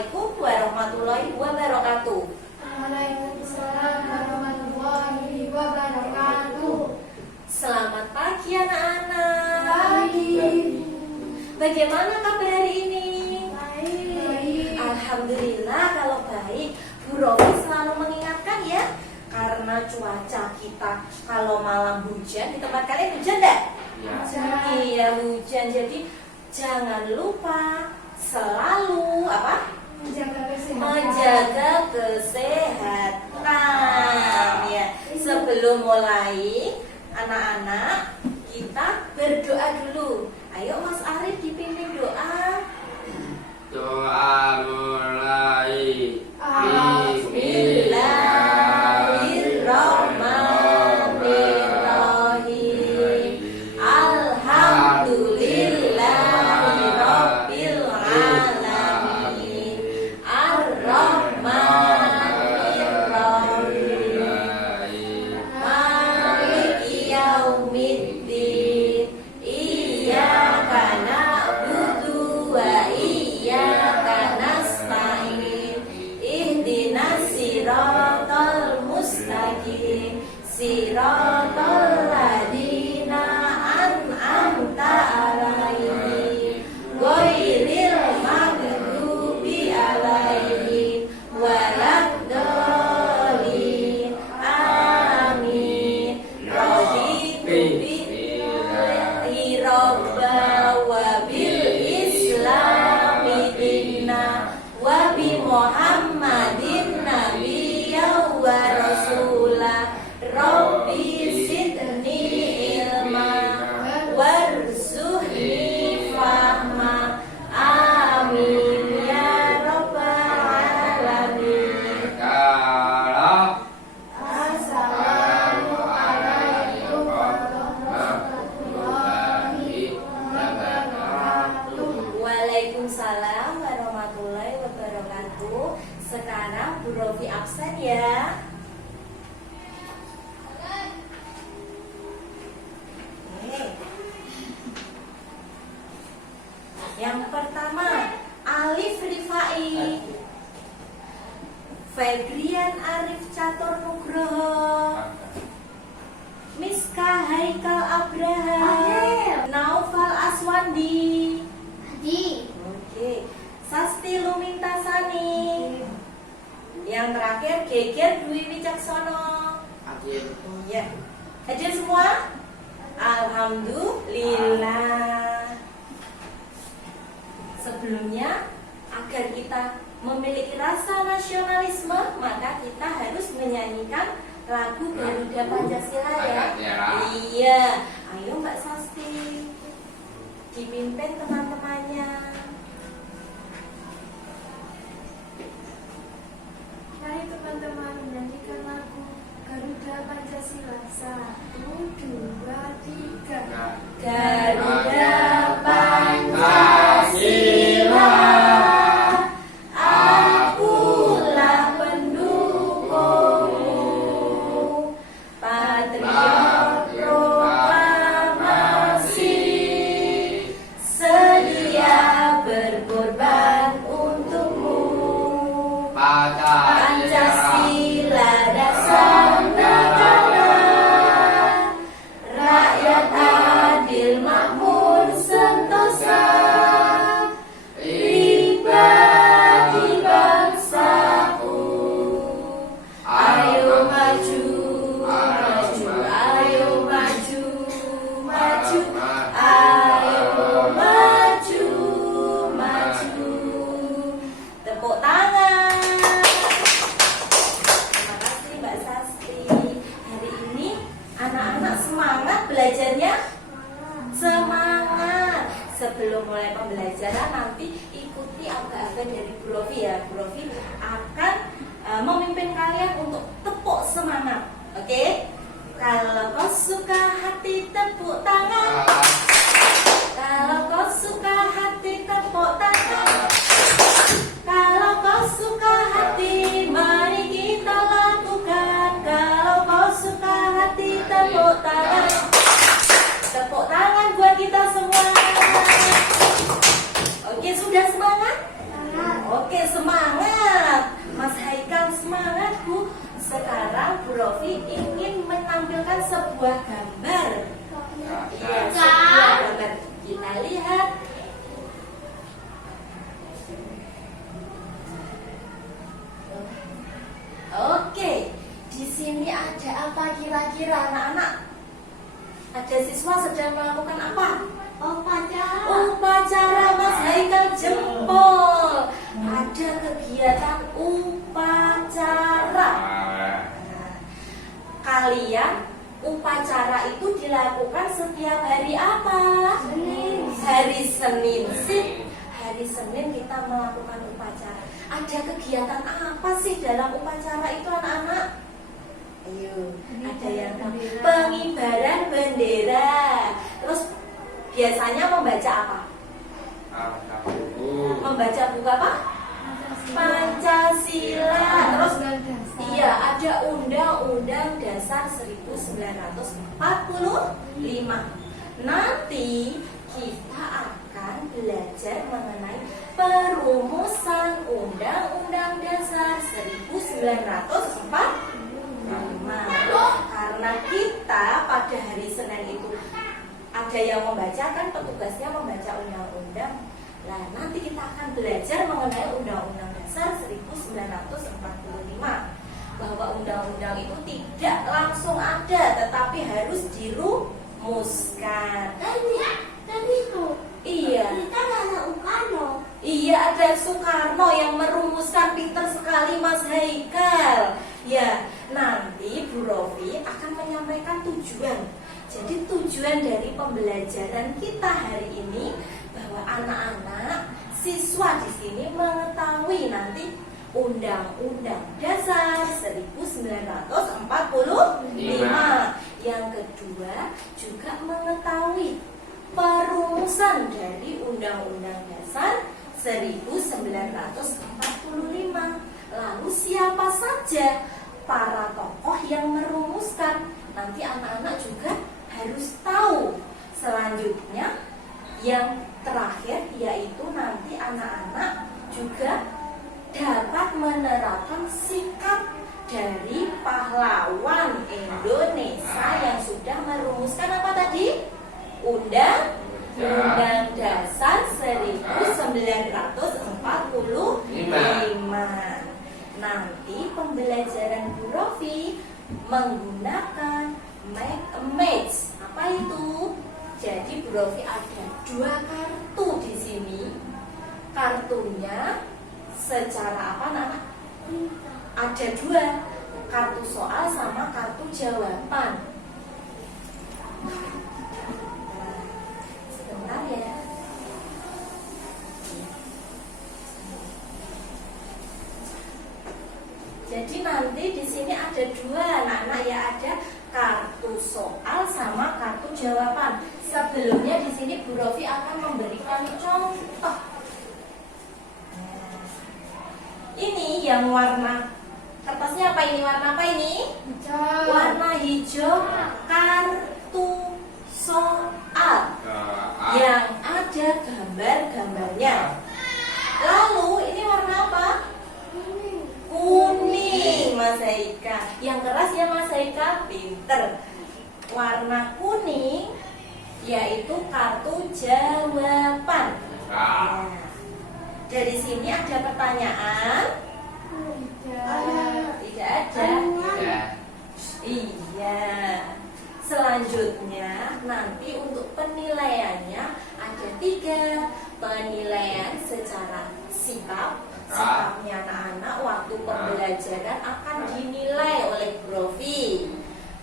Assalamualaikum warahmatullahi wabarakatuh. Waalaikumsalam warahmatullahi wabarakatuh. Selamat pagi anak-anak. Pagi. Bagaimana kabar hari ini? Baik. Alhamdulillah kalau baik. Bu Romi selalu mengingatkan ya, karena cuaca kita kalau malam hujan, di tempat kalian hujan enggak? Iya hujan, jadi jangan lupa selalu menjaga kesehatan ya. Sebelum mulai, anak-anak kita berdoa dulu. Ayo Mas Arif dipimpin doa. Doa mulai. Bismillahirrahmanirrahim. Alhamdulillahirabbil alamin. Ar-Rahmanirrahim. Maliki yaumiddin. Iyyaka na'budu wa iyyaka nasta'in. Ihdinas siratal mustaqim. Siratal ladzina an'amta 'alaihim ghairil maghdubi 'alaihim waladdallin. Amin. Raditu billahi rabba wa bil islami dinna wa bi Muhammadin nabiyya wa rasulah. Rabbi zidni ilma warzuqni fahma. Amin ya rabbal alamin. Assalamualaikum warahmatullahi wabarakatuh. Waalaikumsalam warahmatullahi wabarakatuh. Sekarang Bu Rofi absen ya. Yang pertama, Alif Rifai, Febrian Arif Catur Nugroho, Miska Haikal Abraham, Naufal Aswandi, Oke, Sasti Lumintasani. Yang terakhir, Geger Dwi Wicaksono. Iya. Hadir semua? Alhamdulillah. Sebelumnya, agar kita memiliki rasa nasionalisme, maka kita harus menyanyikan lagu Garuda Pancasila ya. Iya. Ayo Mbak Sasti, dipimpin teman-temannya. Mari teman-teman menyanyikan lagu Garuda Pancasila. 1, 2, 3. Garuda Pancasila, akulah pendukungmu. Patriot proklamasi, sedia berkorban untukmu. Pancasila dasar negara, rakyat adil makmur sentosa, pribadi bangsaku. Ayo maju, maju, ayo maju, maju, ayo maju, maju. Tepuk tangan. Terima kasih Mbak Sasti. Hari ini anak-anak semangat belajarnya? Semangat. Sebelum mulai pembelajaran nanti ikuti abang-abang dari Bu Rofi ya. Bu Rofi akan memimpin kalian untuk tepuk semangat. Oke? Kalau kau suka hati tepuk tangan. Kalau kau suka hati tepuk tangan. Kalau kau suka hati, mari kita lakukan. Kalau kau suka hati, tepuk tangan. Tepuk tangan buat kita semua. Oke, sudah semangat? Oke, semangat. sebuah gambar. Iya, Kakak. sebuah gambar. Kita lihat. Oke, di sini ada apa kira-kira anak-anak? Ada siswa sedang melakukan apa? Upacara. Mas Haikal jempol. Ada kegiatan upacara. Nah, kalian upacara itu dilakukan setiap hari apa? Hari Senin. Sip. Hari Senin kita melakukan upacara. Ada kegiatan apa sih dalam upacara itu anak-anak? Ayo, ada yang pengibaran bendera. Terus biasanya membaca apa? Membaca buku apa? Pancasila. Terus iya, ada Undang-Undang Dasar 1945. Nanti kita akan belajar mengenai perumusan Undang-Undang Dasar 1945. Karena kita pada hari Senin itu ada yang membaca, kan petugasnya membaca undang-undang. Nah, nanti kita akan belajar mengenai Undang-Undang Dasar 1945, bahwa undang-undang itu tidak langsung ada, tetapi harus dirumuskan. Iya. Iya, ada Soekarno yang merumuskan. Pinter sekali Mas Haikal. Ya, nanti Bu Rofi akan menyampaikan tujuan. Jadi tujuan dari pembelajaran kita hari ini bahwa anak-anak siswa di sini mengetahui nanti Undang-Undang Dasar 1945. Yang kedua juga mengetahui perumusan dari Undang-Undang Dasar 1945. Lalu siapa saja para tokoh yang merumuskan? Nanti anak-anak juga harus tahu. Selanjutnya yang terakhir yaitu nanti anak-anak juga dapat menerapkan sikap dari pahlawan Indonesia yang sudah merumuskan apa tadi? Undang-Undang Dasar 1945. Nanti pembelajaran Bu Rofi menggunakan make a match. Apa itu? Jadi Bu Rofi ada 2 kartu di sini. Kartunya secara apa Nana? Ada 2, kartu soal sama kartu jawaban. Sebentar ya. Jadi nanti di sini ada 2 anak-anak ya, ada kartu soal sama kartu jawaban. Sebelumnya di sini Bu Rofi akan memberikan contoh. Ini yang warna kertasnya apa ini? Warna apa ini? Hijau. Warna hijau, kartu soal yang ada gambar-gambarnya. Lalu ini warna apa? Kuning, Mas Haika. Yang keras ya Mas Haika, pinter. Warna kuning yaitu kartu jawaban. Nah, dari sini ada pertanyaan? Tidak ada. Iya. Selanjutnya nanti untuk penilaiannya ada 3. Penilaian secara sikapnya anak-anak waktu pembelajaran akan dinilai oleh Bu Rofi.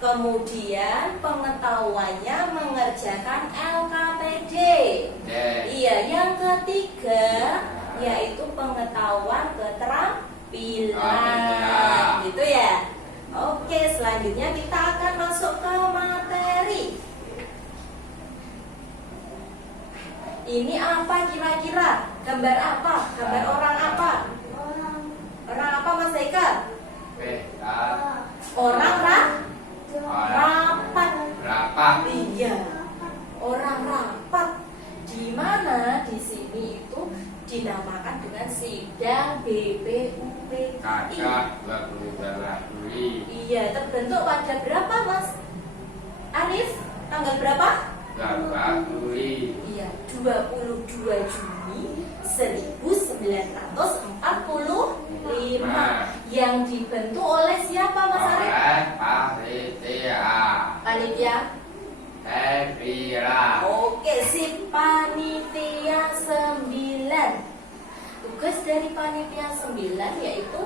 Kemudian pengetahuannya mengerjakan LKPD. Iya, yang ketiga yaitu pengetahuan keterampilan. Gitu ya. Oke, selanjutnya kita akan masuk ke materi. Ini apa kira-kira? Gambar apa? Gambar orang apa? Orang apa Mas Haikal? Orang rapat. Iya. Orang rapat. Di mana di sini itu dinamakan dengan sidang BPUPKI. Iya, terbentuk pada berapa Mas? Arif, tanggal berapa? Iya, 22 Juni 1945 yang dibentuk oleh siapa Mas Arif? Panitia. Oke, si panitia 9. Tugas dari panitia 9 yaitu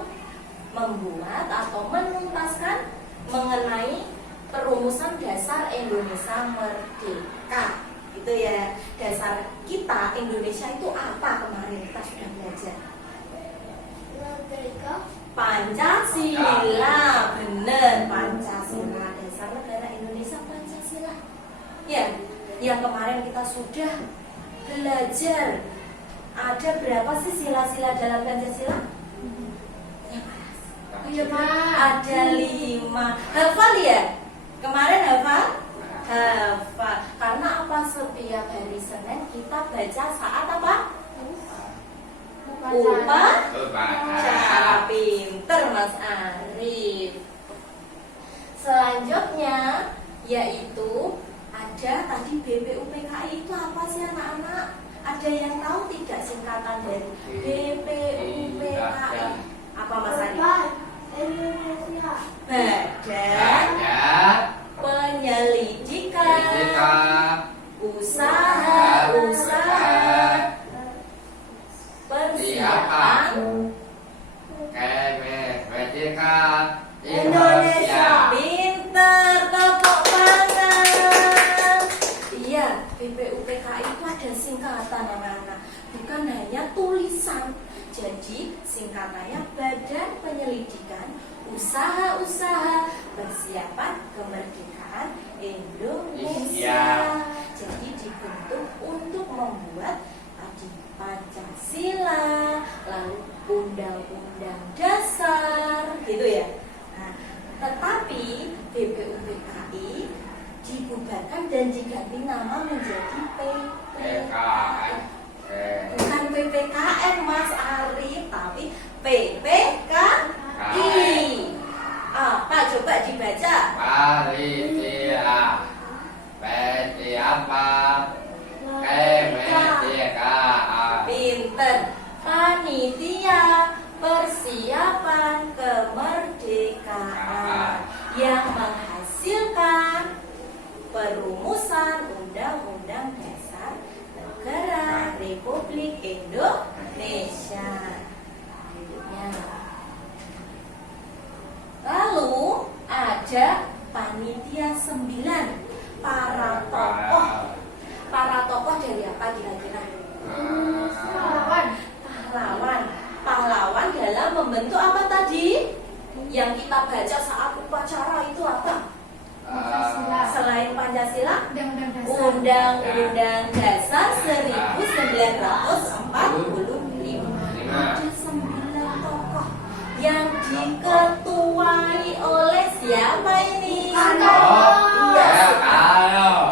membuat atau menuntaskan mengenai perumusan dasar Indonesia merdeka. Itu ya, dasar kita Indonesia itu apa kemarin kita sudah belajar? Merdeka. Pancasila, bener, Pancasila, dasar negara Indonesia Pancasila. Ya, yang kemarin kita sudah belajar. Ada berapa sih sila-sila dalam Pancasila? Iya, Pak. Ada 5. Hafal ya? Kemarin hafal? Hafal. Karena apa? Setiap hari Senin kita baca saat apa? Upacara. Pinter Mas Arif. Selanjutnya yaitu ada tadi BPUPKI itu apa sih anak-anak? Ada yang tahu tidak singkatan dari BPUPKI? Apa Mas Arif? Indonesia. Badan Penyelidikan Usaha-usaha Persiapan Indonesia. Pinter, tepuk tangan. Iya, BPUPKI itu ada singkatan anak-anak, bukan hanya tulisan. Jadi singkatannya Badan Penyelidikan Usaha-usaha Persiapan Kemerdekaan Indonesia. Jadi dibentuk untuk membuat tadi Pancasila, lalu Undang-Undang Dasar, gitu ya. Nah, tetapi BPUPKI dibubarkan dan diganti nama menjadi PPKI. Bukan PPKN Mas Arif, tapi PPKI. Apa coba dibaca? Pinter. Panitia Persiapan Kemerdekaan yang menghasilkan perumusan Undang-Undang Dasar Negara Republik Indonesia. Berikutnya. Lalu ada panitia 9, para tokoh. Para tokoh dari apa kira-kira? Pahlawan. Pahlawan dalam membentuk apa tadi? Yang kita baca saat upacara itu apa? Selain Pancasila, Undang-Undang Dasar 1945. Ada 9 tokoh yang diketuai oleh siapa ini?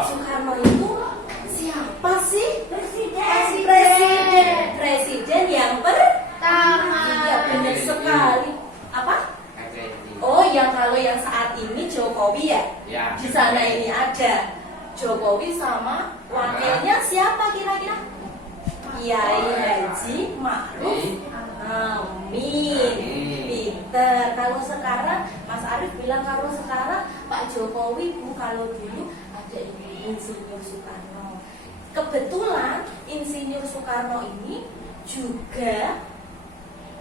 Soekarno itu siapa sih? Presiden yang pertama. Iya, benar sekali. Apa? Oh, yang kalau yang saat ini Jokowi ya? Di sana ini ada Jokowi sama wakilnya siapa kira-kira? Kiai Haji Ma'ruf Amin. Pinter. Kalau sekarang Mas Arif bilang kalau sekarang Pak Jokowi, Bu, kalau dulu ada ini Insinyur Soekarno. Kebetulan Insinyur Soekarno ini juga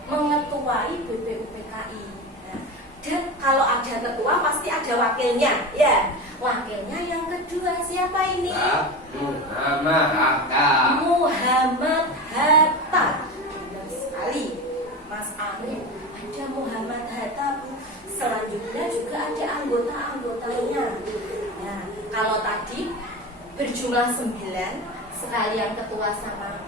mengetuai BPUPKI. Nah, dan kalau ada ketua pasti ada wakilnya, ya. Wakilnya yang kedua siapa ini? Muhammad Hatta. Benar sekali, Mas Arif. Ada Muhammad Hatta, Bu. Selanjutnya juga ada anggota-anggotanya. Nah, kalau tadi berjumlah 9, sekalian ketua sama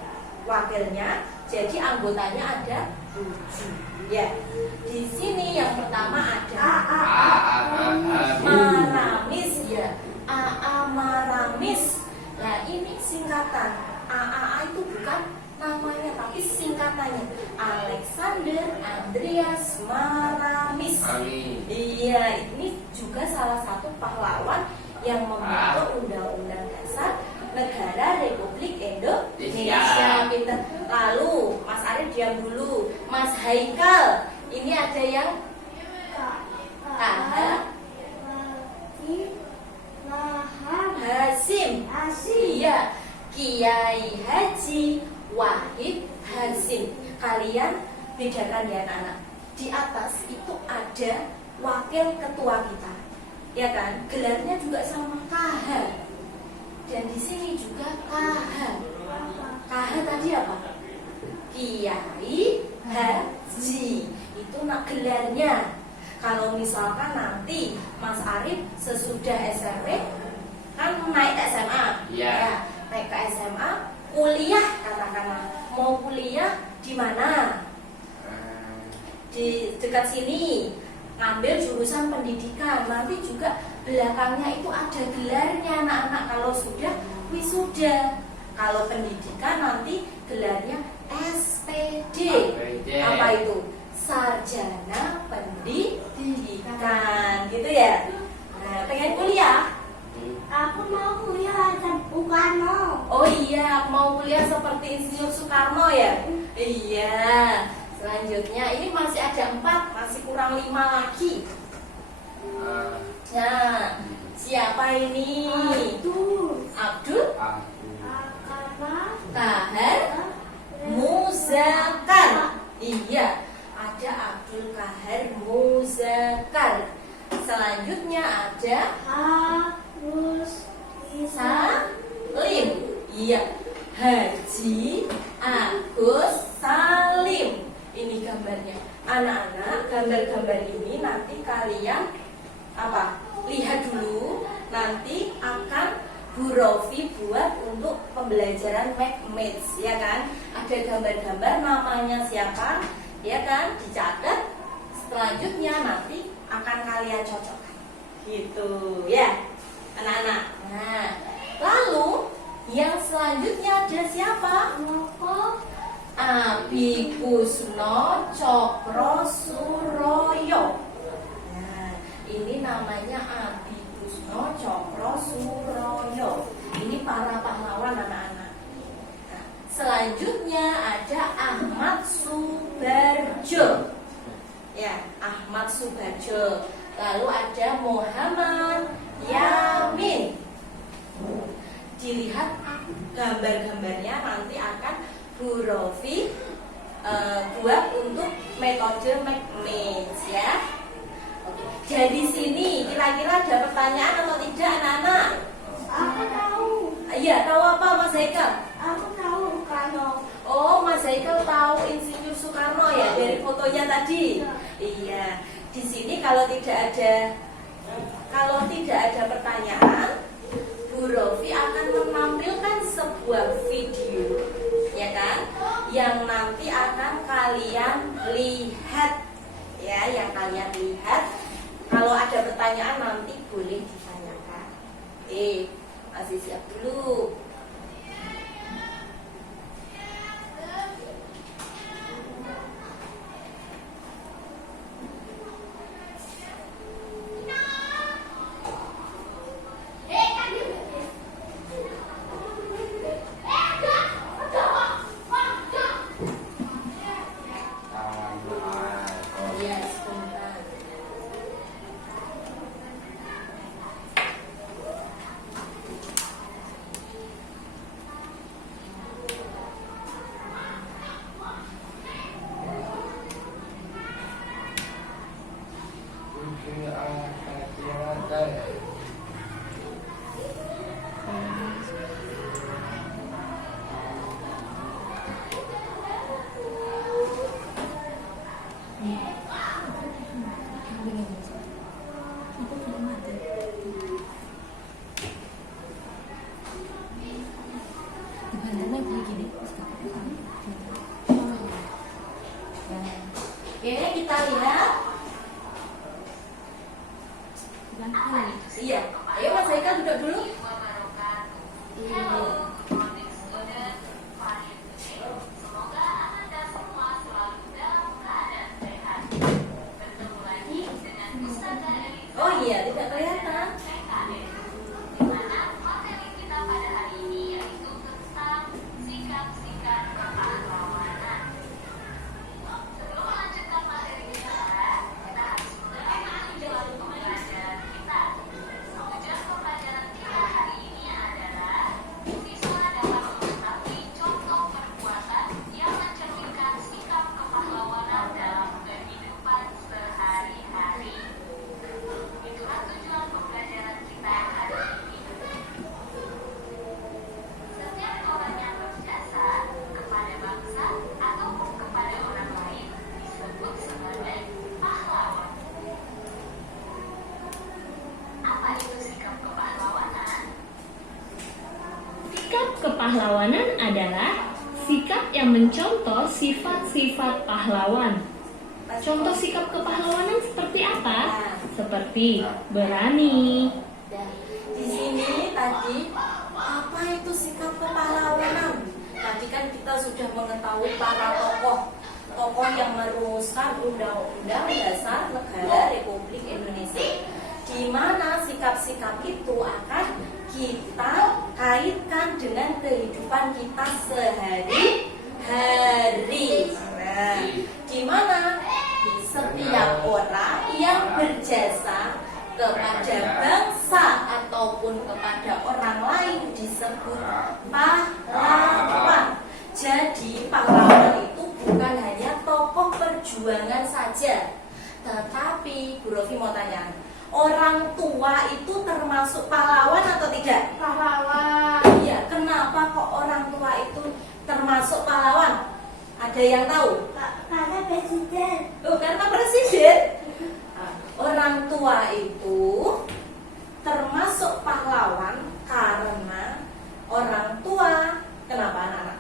wakilnya, jadi anggotanya ada 7. Ya, di sini yang pertama ada Maramis, ya, Maramis. Nah, ini singkatan. AAA itu bukan namanya, tapi singkatannya Alexander Andreas Maramis. Iya, ini juga salah satu pahlawan yang membentuk Undang-Undang Dasar Negara Republik Indonesia. Pinter. Lalu Mas Arif diam dulu. Mas Haikal, ini ada yang Hasim. Iya, Kiai Haji Wahid Hasim. Kalian bedakan ya anak-anak. Di atas itu ada wakil ketua kita, ya kan? Gelarnya juga sama KH. Dan di sini juga KH. KH tadi apa? Kiai Haji. Itu nak gelarnya. Kalau misalkan nanti Mas Arif sesudah SMP kan naik ke SMA, ya, naik ke SMA, kuliah katakanlah, mau kuliah di mana? Di dekat sini, ngambil jurusan pendidikan. Nanti juga belakangnya itu ada gelarnya anak-anak kalau sudah wisuda. Kalau pendidikan nanti gelarnya SPD. Apa itu? Sarjana Pendidikan, gitu ya. Nah, pengen kuliah? Aku mau kuliah Soekarno. Oh iya, mau kuliah seperti Insinyur Soekarno ya? Iya. Selanjutnya ini masih ada 4, masih kurang 5 lagi. Nah, siapa ini? Abdul Kahar Muzakar. Iya, ada Abdul Kahar Muzakar. Selanjutnya ada Harus Salim. Iya, Haji Agus Salim. Ini gambarnya. Anak-anak, gambar-gambar ini nanti kalian apa? Lihat dulu. Nanti akan Bu Rofi buat untuk pembelajaran maths, ya kan? Ada gambar-gambar namanya siapa, ya kan? Dicatat. Selanjutnya nanti akan kalian cocokkan. Gitu, ya. Anak-anak. Nah, lalu yang selanjutnya ada siapa? Abi Kusno Cokro Suroyo. Nah, ini namanya Abi Kusno Cokro Suroyo. Ini para pahlawan anak-anak. Nah, selanjutnya ada Ahmad Subarjo. Ya, Ahmad Subarjo. Lalu ada Muhammad Yamin. Dilihat gambar-gambarnya nanti akan Bu Rofi buat untuk metode maths, ya. Oke. Dari sini kira-kira ada pertanyaan atau tidak anak-anak? Aku tahu. Iya, tahu apa Mas Haikal? Aku tahu Soekarno. Oh, Mas Haikal tahu Insinyur Soekarno ya dari fotonya tadi. Iya. Di sini kalau tidak ada pertanyaan, Bu Rofi akan menampilkan sebuah video, ya kan? Yang nanti akan kalian lihat, ya, yang kalian lihat. Kalau ada pertanyaan nanti boleh ditanyakan. Masih siap dulu. Ini kita lihat. Iya, ayo Mas Haikal duduk dulu. Oh iya, tidak kelihatan. kepahlawanan adalah sikap yang mencontoh sifat-sifat pahlawan. Contoh sikap kepahlawanan seperti apa? Seperti berani. Dan di sini tadi apa itu sikap kepahlawanan? Tadi kan kita sudah mengetahui para tokoh yang merumuskan Undang-Undang Dasar Negara Republik Indonesia, di mana sikap-sikap itu akan kita kaitkan dengan kehidupan kita sehari-hari. Nah, di mana setiap orang yang berjasa kepada bangsa ataupun kepada orang lain disebut pahlawan. Jadi pahlawan itu bukan hanya tokoh perjuangan saja, tetapi Bu Rofi mau tanya, orang tua itu termasuk pahlawan atau tidak? Pahlawan. Iya, kenapa kok orang tua itu termasuk pahlawan? Ada yang tahu? Karena presiden. Oh, karena presiden. Orang tua itu termasuk pahlawan karena orang tua, kenapa anak-anak?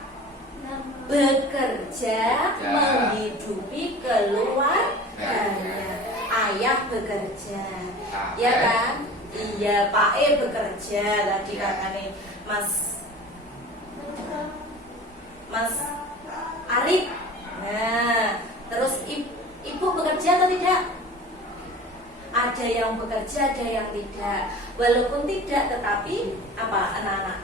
Bekerja menghidupi keluarganya. Ayah bekerja, ya kan? Iya, Pak E bekerja. Tadi kakaknya Mas Arif. Nah, terus ibu bekerja atau tidak? Ada yang bekerja, ada yang tidak. Walaupun tidak, tetapi apa anak-anak?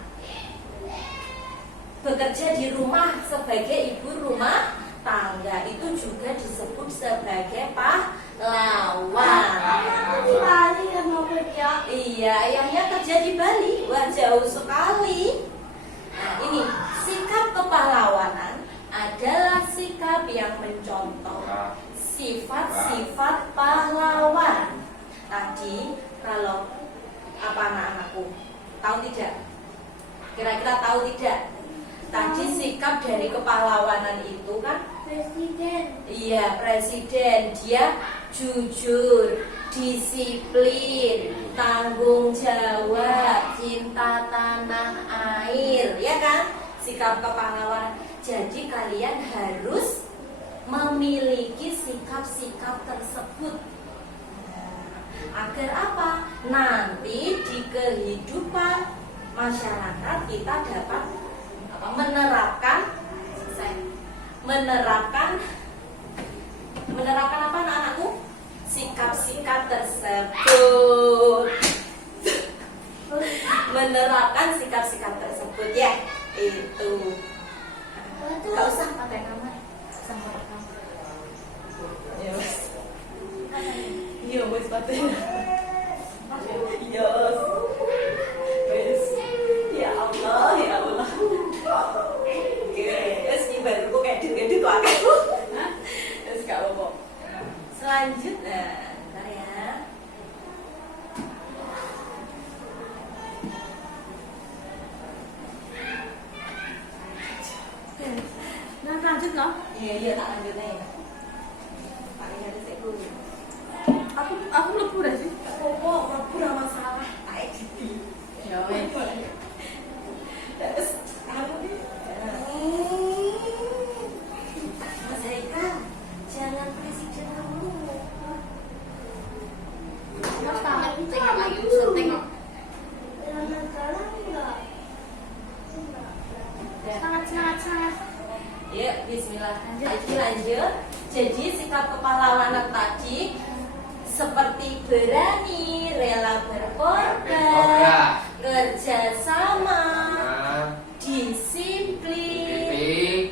Bekerja di rumah sebagai ibu rumah tangga itu juga disebut sebagai pahlawan. Sekali yang mau kerja. Iya, ayahnya kerja di Bali. Wah, jauh sekali. Nah, ini sikap kepahlawanan adalah sikap yang mencontoh sifat-sifat pahlawan. Tadi kalau apa anak-anakku tahu tidak? Kira-kira tahu tidak? Tadi sikap dari kepahlawanan itu kan Presiden. iya, presiden. Dia jujur, disiplin, tanggung jawab, cinta tanah air, ya kan? Sikap kepahlawanan. Jadi kalian harus memiliki sikap-sikap tersebut. Agar apa? Nanti di kehidupan masyarakat kita dapat menerapkan apa anak-anakku? Sikap-sikap tersebut. Menerapkan sikap-sikap tersebut ya. Itu. Gak usah pakai nama sama kamu. Ya wes. Iya wes pakai. Iya. Wes. Ya Allah, ya Allah. Wes iki baru kok edit-edit kok aku. Wes gak apa-apa. Selanjutnya, bentar ya. Nah, lanjut loh. Iya, tak lanjut nih. Paling ada sih dulu. Aku lepu dah sih. Apa pura masalah tak edit. Ya wes. Terus kamu nih. Mas Haikal, jangan presiden kamu. Mas tangan Tengok lagi, Ustaz, tengok. Jangan salah enggak. Sangat. Ya, bismillah. Lanjut. Jadi sikap kepahlawanan tadi seperti berani, rela berkorban, kerjasama, disiplin,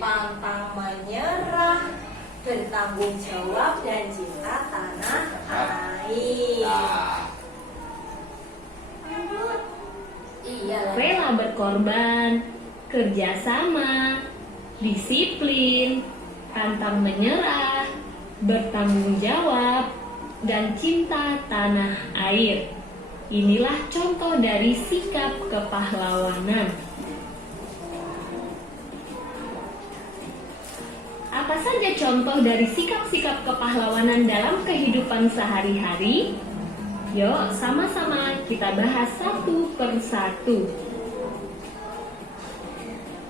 pantang menyerah, bertanggung jawab dan cinta tanah air. Iya. Rela berkorban, kerjasama, disiplin, pantang menyerah, bertanggung jawab, dan cinta tanah air. Inilah contoh dari sikap kepahlawanan. Apa saja contoh dari sikap-sikap kepahlawanan dalam kehidupan sehari-hari? Yuk, sama-sama kita bahas satu per satu.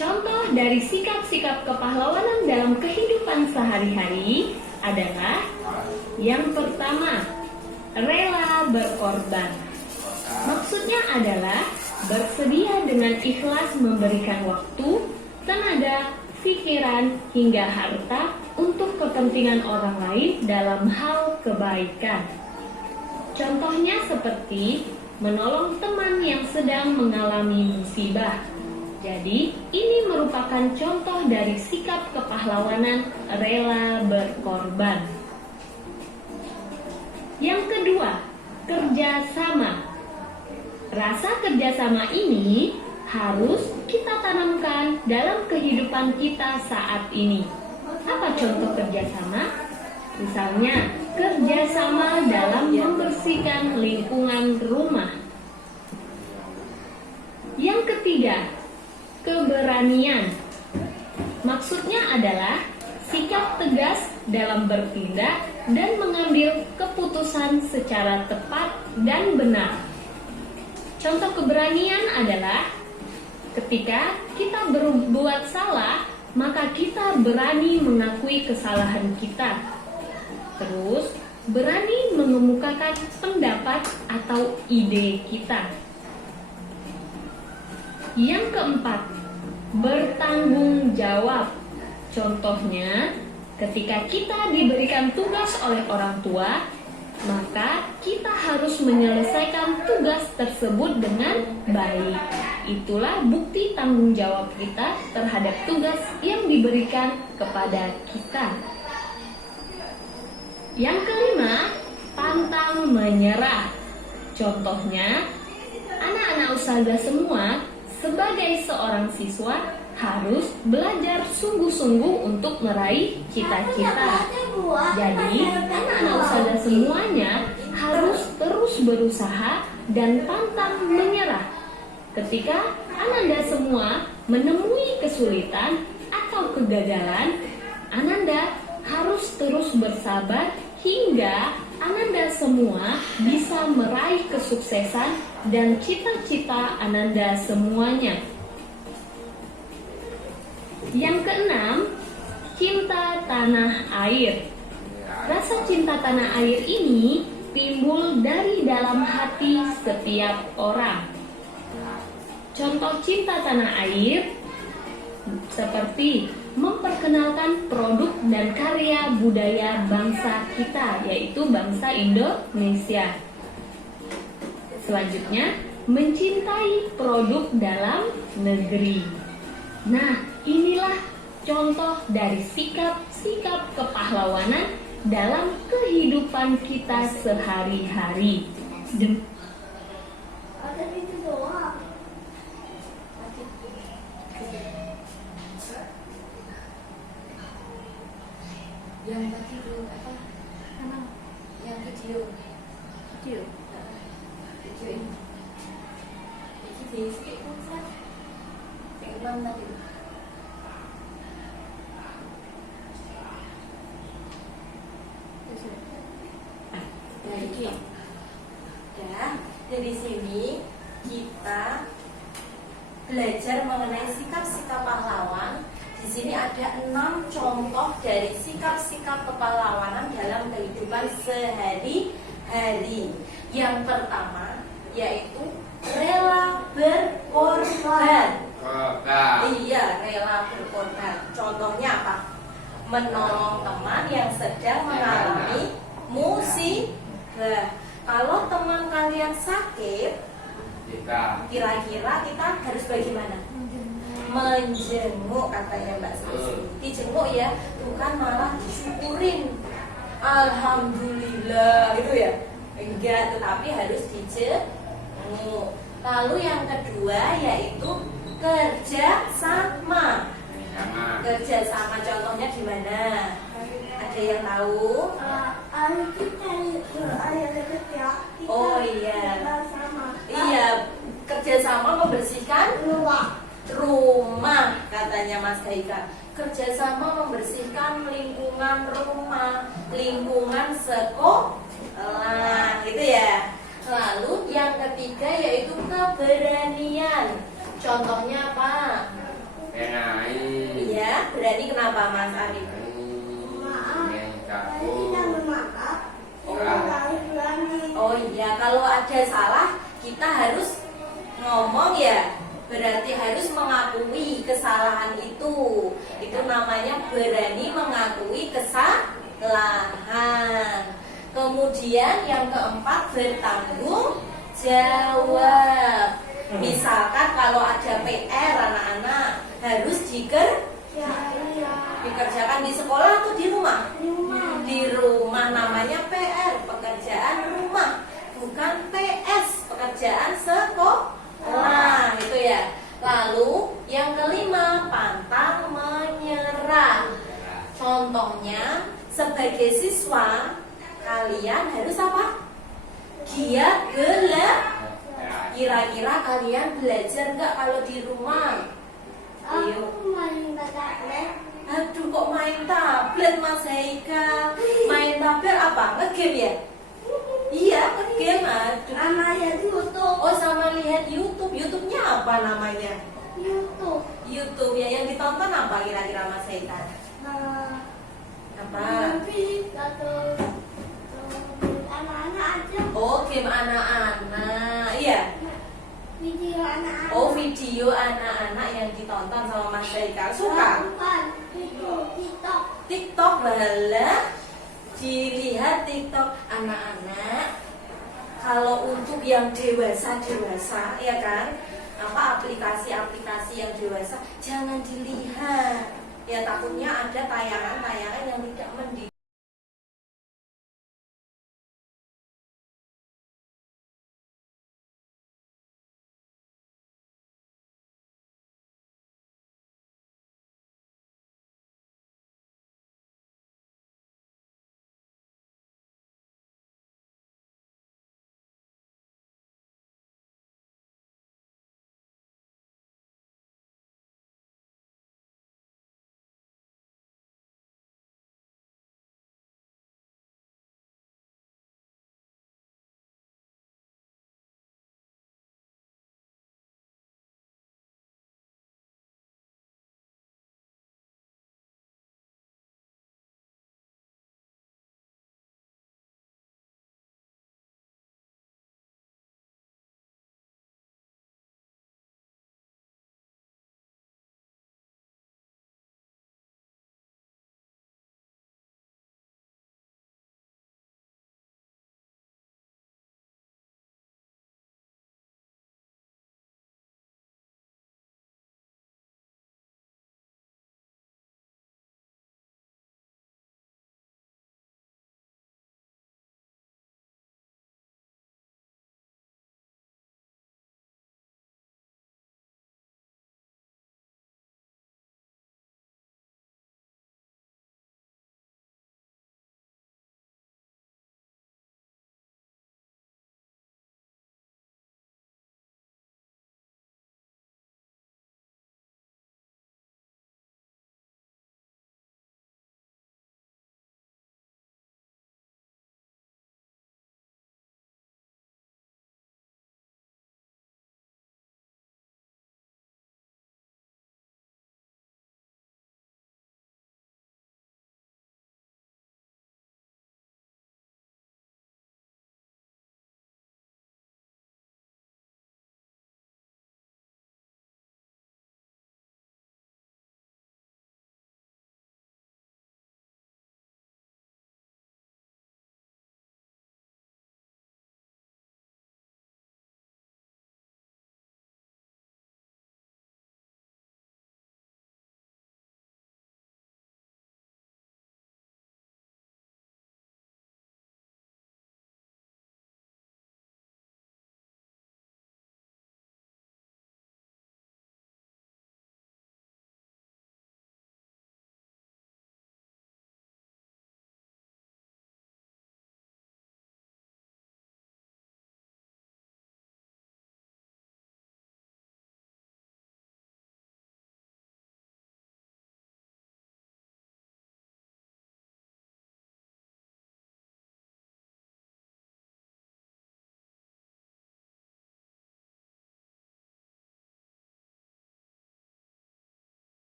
Contoh dari sikap-sikap kepahlawanan dalam kehidupan sehari-hari adalah yang pertama, rela berkorban. Maksudnya adalah bersedia dengan ikhlas memberikan waktu, tenaga, pikiran, hingga harta untuk kepentingan orang lain dalam hal kebaikan. Contohnya seperti menolong teman yang sedang mengalami musibah. Jadi, ini merupakan contoh dari sikap kepahlawanan rela berkorban. Yang kedua, kerjasama. Rasa kerjasama ini harus kita tanamkan dalam kehidupan kita saat ini. Apa contoh kerjasama? Misalnya, kerjasama dalam membersihkan lingkungan rumah. Yang ketiga, keberanian. Maksudnya adalah sikap tegas dalam bertindak dan mengambil keputusan secara tepat dan benar. Contoh keberanian adalah ketika kita berbuat salah, maka kita berani mengakui kesalahan kita. Terus, berani mengemukakan pendapat atau ide kita. Yang keempat, bertanggung jawab. Contohnya, ketika kita diberikan tugas oleh orang tua, maka kita harus menyelesaikan tugas tersebut dengan baik. Itulah bukti tanggung jawab kita terhadap tugas yang diberikan kepada kita. Yang kelima, pantang menyerah. Contohnya, anak-anak usaha semua sebagai seorang siswa harus belajar sungguh-sungguh untuk meraih cita-cita. Jadi, anak-anak usaha semuanya harus terus berusaha dan pantang menyerah. Ketika Ananda semua menemui kesulitan atau kegagalan, Ananda harus terus bersabar hingga Ananda semua bisa meraih kesuksesan dan cita-cita Ananda semuanya. Yang keenam, cinta tanah air. Rasa cinta tanah air ini timbul dari dalam hati setiap orang. Contoh cinta tanah air seperti memperkenalkan produk dan karya budaya bangsa kita, yaitu bangsa Indonesia. Selanjutnya, mencintai produk dalam negeri. Nah, inilah contoh dari sikap-sikap kepahlawanan dalam kehidupan kita sehari-hari. Ada itu doang. Yang tadi dulu apa? Yang video. Video. Video ini. Ini basic kan? Yang 6 tadi. Nah, ini. Ya, dari sini kita belajar mengenai sikap-sikap pahlawan. Di sini ada 6 contoh dari sikap-sikap kepahlawanan dalam kehidupan sehari-hari. Yang pertama yaitu rela berkorban. Iya, rela berkorban. Contohnya apa? Menolong teman yang sedang mengalami musibah. Kalau teman kalian sakit, kira-kira kita harus bagaimana? Menjenguk, katanya Mbak Sisi. Dijenguk ya, bukan malah disyukurin. Alhamdulillah, gitu ya? Enggak, tetapi harus dijenguk. Lalu yang kedua yaitu kerja sama. Kerja sama, contohnya gimana? Ada yang tahu? Oh iya. Iya, kerjasama membersihkan rumah, katanya Mas Haika. Kerjasama membersihkan lingkungan rumah, lingkungan sekolah, gitu ya. Lalu yang ketiga yaitu keberanian. Contohnya apa? Iya, berani kenapa Mas Arif? Oh iya, kalau ada salah kita harus ngomong ya. Berarti harus mengakui kesalahan itu. Itu namanya berani mengakui kesalahan. Kemudian yang keempat, bertanggung jawab. Misalkan kalau ada PR anak-anak harus dikerjakan di sekolah atau di rumah? Di rumah, namanya PR, pekerjaan rumah, bukan PS, pekerjaan sekolah, itu ya. Lalu yang kelima, pantang menyerah. Contohnya sebagai siswa kalian harus apa? Giat belajar. Kira-kira kalian belajar nggak kalau di rumah? Aduh, kok main tablet Mas Haikal? Main tablet apa? Nge-game ya? Iya, nge-game. Aduh. Oh, sama lihat YouTube. YouTube-nya apa namanya? YouTube ya. Yang ditonton apa kira-kira Mas Haikal? Apa? Oh, game anak-anak. Iya. Oh, video anak-anak yang ditonton sama Mas Haikal. Suka? TikTok lah. Dilihat TikTok anak-anak. Kalau untuk yang dewasa ya kan, apa aplikasi-aplikasi yang dewasa jangan dilihat. Ya takutnya ada tayangan-tayangan yang tidak mendidik.